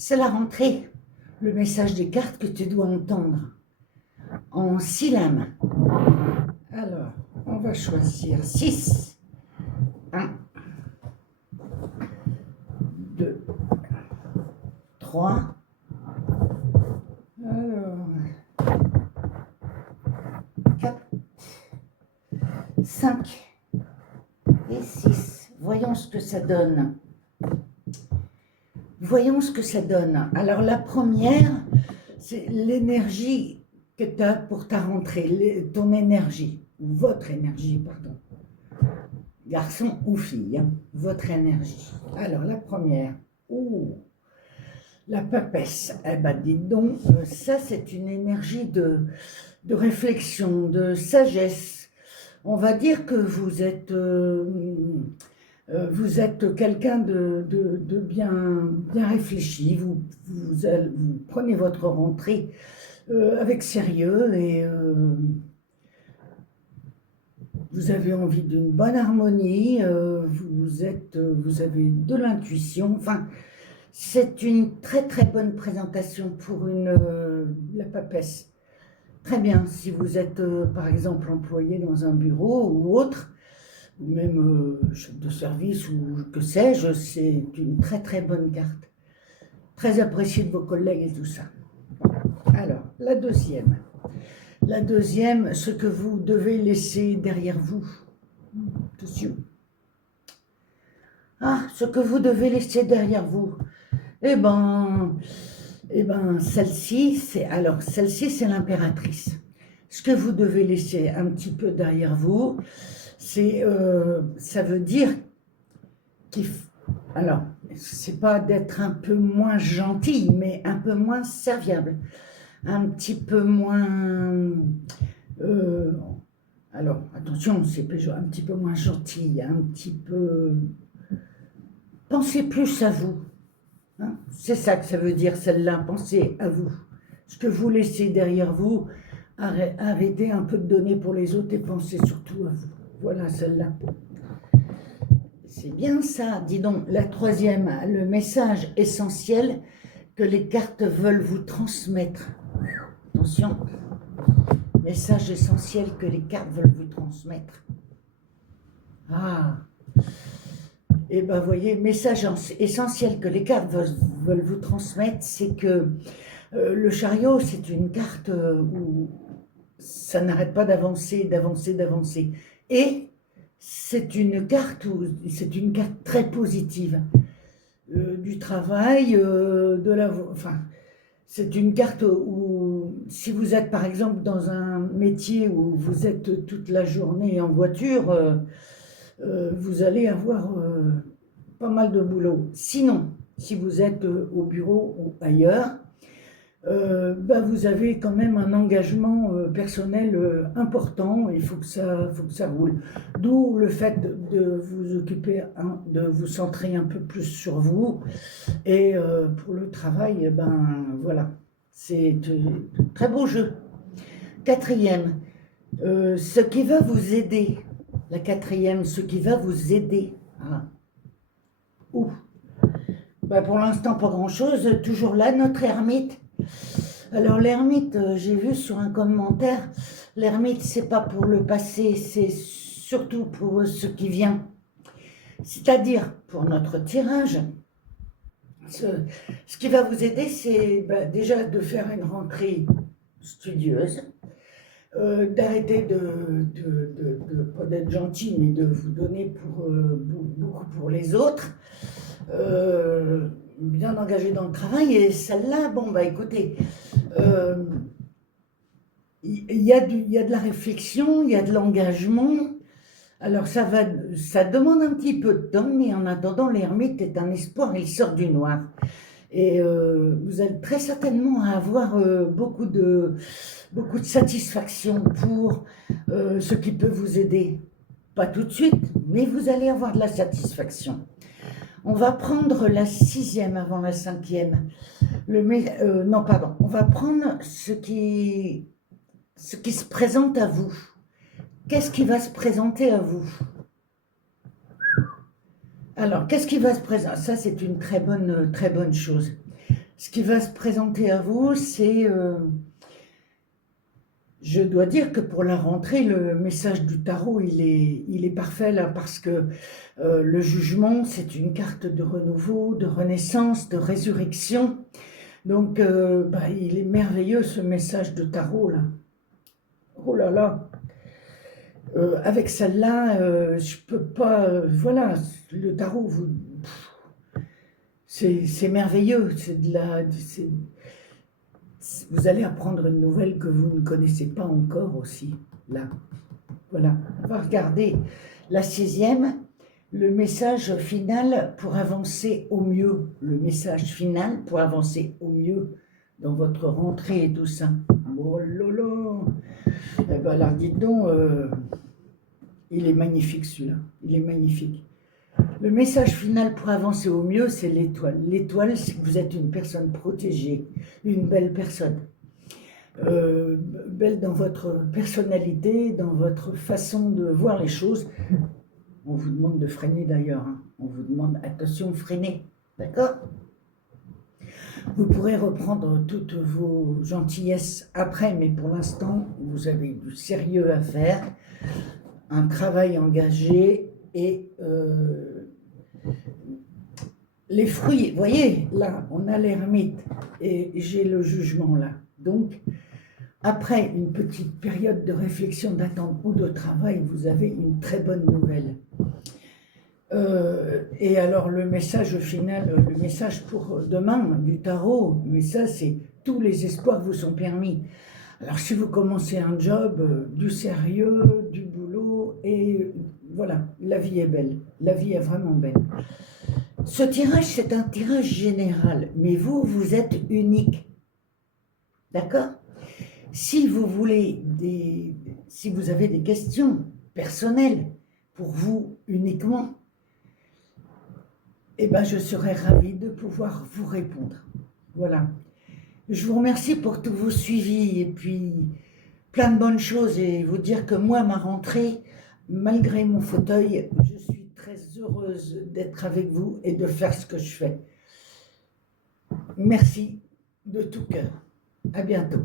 C'est la rentrée, le message des cartes que tu dois entendre en 6 lames. Alors, on va choisir 6. 1, 2, 3. Alors, 4, 5 et 6. Voyons ce que ça donne. Voyons ce que ça donne. Alors, la première, c'est l'énergie que tu as pour ta rentrée, ton énergie, votre énergie, pardon. Garçon ou fille, hein, votre énergie. Alors, la première, la papesse. Eh ben, dites donc, ça, c'est une énergie de réflexion, de sagesse. On va dire que vous êtes quelqu'un de bien réfléchi, vous prenez votre rentrée avec sérieux et vous avez envie d'une bonne harmonie, vous avez de l'intuition, enfin, c'est une très très bonne présentation pour la papesse. Très bien, si vous êtes par exemple employé dans un bureau ou autre, ou même chef de service ou que sais-je, c'est une très très bonne carte. Très appréciée de vos collègues et tout ça. Alors, la deuxième, ce que vous devez laisser derrière vous. Attention. Ah, ce que vous devez laisser derrière vous. Eh ben, celle-ci, c'est l'impératrice. Ce que vous devez laisser un petit peu derrière vous, ça veut dire alors, c'est pas d'être un peu moins gentil, mais un peu moins serviable, un petit peu moins. Alors, attention, c'est un petit peu moins gentil, un petit peu. Pensez plus à vous. Hein, c'est ça que ça veut dire, celle-là. Pensez à vous. Ce que vous laissez derrière vous, arrêtez un peu de donner pour les autres et pensez surtout à vous. Voilà celle-là. C'est bien ça. Dis donc, la troisième, le message essentiel que les cartes veulent vous transmettre. Attention, message essentiel que les cartes veulent vous transmettre. Ah, et ben voyez, message essentiel que les cartes veulent vous transmettre, c'est que le chariot, c'est une carte où ça n'arrête pas d'avancer. Et c'est une carte très positive. Du travail, c'est une carte où, si vous êtes par exemple dans un métier où vous êtes toute la journée en voiture, vous allez avoir pas mal de boulot. Sinon, si vous êtes au bureau ou ailleurs, vous avez quand même un engagement personnel important, il faut que ça roule. D'où le fait de vous occuper, de vous centrer un peu plus sur vous. Et pour le travail, voilà, c'est un très beau jeu. Quatrième, ce qui va vous aider. La quatrième, ce qui va vous aider. Ah. Pour l'instant, pas grand-chose. Toujours là, notre ermite. Alors l'ermite, j'ai vu sur un commentaire, l'ermite, c'est pas pour le passé, c'est surtout pour ce qui vient. C'est-à-dire, pour notre tirage, ce qui va vous aider, c'est déjà de faire une rentrée studieuse, d'arrêter pas d'être gentil, mais de vous donner beaucoup pour les autres, bien engagé dans le travail. Et celle-là, écoutez, il y a de la réflexion, il y a de l'engagement. Alors ça demande un petit peu de temps, mais en attendant, l'ermite est un espoir, il sort du noir. Et vous allez très certainement avoir beaucoup de satisfaction pour ce qui peut vous aider. Pas tout de suite, mais vous allez avoir de la satisfaction. On va prendre la 6e avant la 5e. On va prendre ce qui se présente à vous. Qu'est-ce qui va se présenter à vous? Alors, qu'est-ce qui va se présenter? Ça, c'est une très bonne chose. Ce qui va se présenter à vous, c'est... je dois dire que pour la rentrée, le message du tarot, il est parfait là, parce que le jugement, c'est une carte de renouveau, de renaissance, de résurrection. Donc, il est merveilleux ce message de tarot là. Oh là là! Avec celle-là, je peux pas. Voilà, le tarot, c'est merveilleux. Vous allez apprendre une nouvelle que vous ne connaissez pas encore aussi. Là, voilà. On va regarder la 6e, le message final pour avancer au mieux. Le message final pour avancer au mieux dans votre rentrée et tout ça. Oh là là! Eh ben alors, dites donc. Il est magnifique celui-là, il est magnifique. Le message final pour avancer au mieux, c'est l'étoile. L'étoile, c'est que vous êtes une personne protégée, une belle personne. Belle dans votre personnalité, dans votre façon de voir les choses. On vous demande de freiner d'ailleurs, hein. On vous demande, attention, freinez, d'accord? Vous pourrez reprendre toutes vos gentillesses après, mais pour l'instant, vous avez du sérieux à faire. Un travail engagé et les fruits, vous voyez, là, on a l'ermite et j'ai le jugement là. Donc, après une petite période de réflexion, d'attente ou de travail, vous avez une très bonne nouvelle. Et alors, le message final, le message pour demain du tarot, mais ça, c'est tous les espoirs vous sont permis. Alors, si vous commencez un job, du sérieux, du boulot, et voilà, la vie est belle. La vie est vraiment belle. Ce tirage, c'est un tirage général, mais vous, vous êtes unique. D'accord? Si vous voulez si vous avez des questions personnelles pour vous uniquement, eh ben, je serais ravie de pouvoir vous répondre. Voilà. Je vous remercie pour tous vos suivis et puis plein de bonnes choses et vous dire que moi, ma rentrée, malgré mon fauteuil, je suis très heureuse d'être avec vous et de faire ce que je fais. Merci de tout cœur. À bientôt.